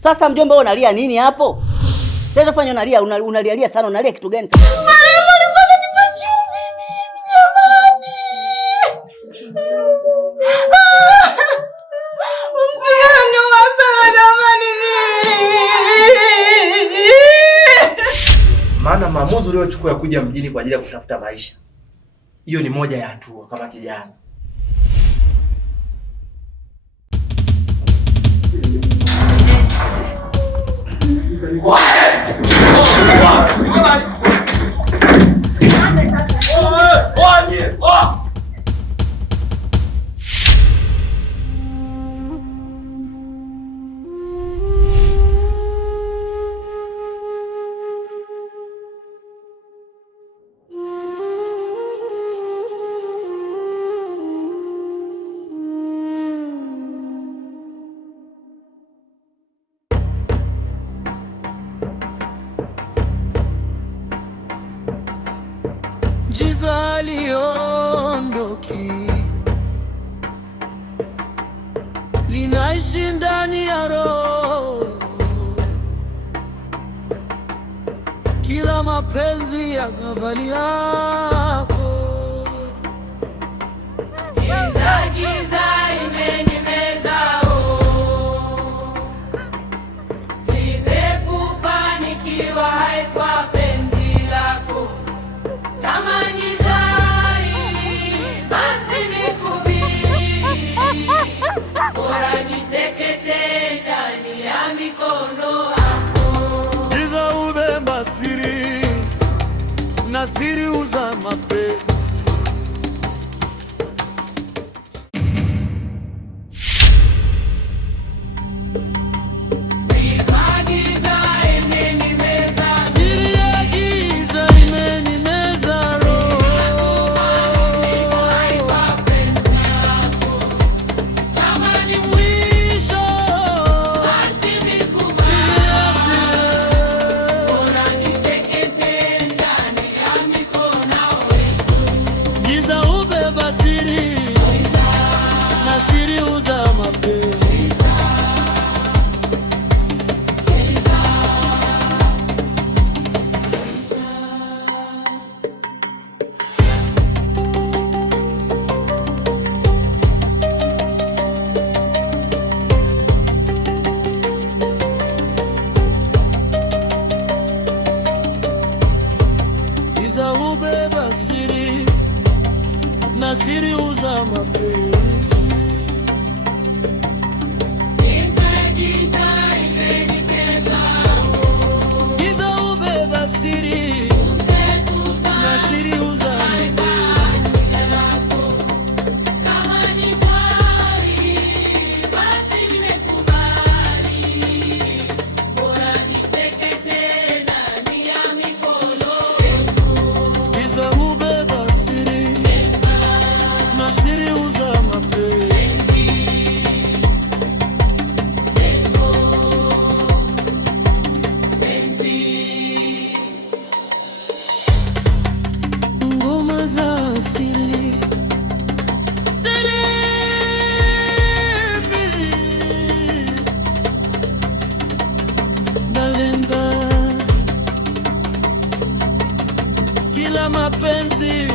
Sasa mjomba, wewe unalia nini hapo? Sasa fanya unalia, unalialia sana, unalia kitu gani? Maana maamuzi uliochukua kuja mjini kwa ajili ya kutafuta maisha, hiyo ni moja ya hatua kama kijana. Giza liondoki, linaishi ndani ya roho. Kila mapenzi ya kabali yako. Giza, giza imenimeza, nimekufanikiwa haikwa penzi lako. Kama ni shari, basi nikubiri, bora niteketee ndani ya mikono yako. Giza ubeba siri, na siri uza mapenzi. Giza ubeba siri, na siri uza mapenzi. Giza ubeba siri, na siri uza mapenzi. Kila mapenzi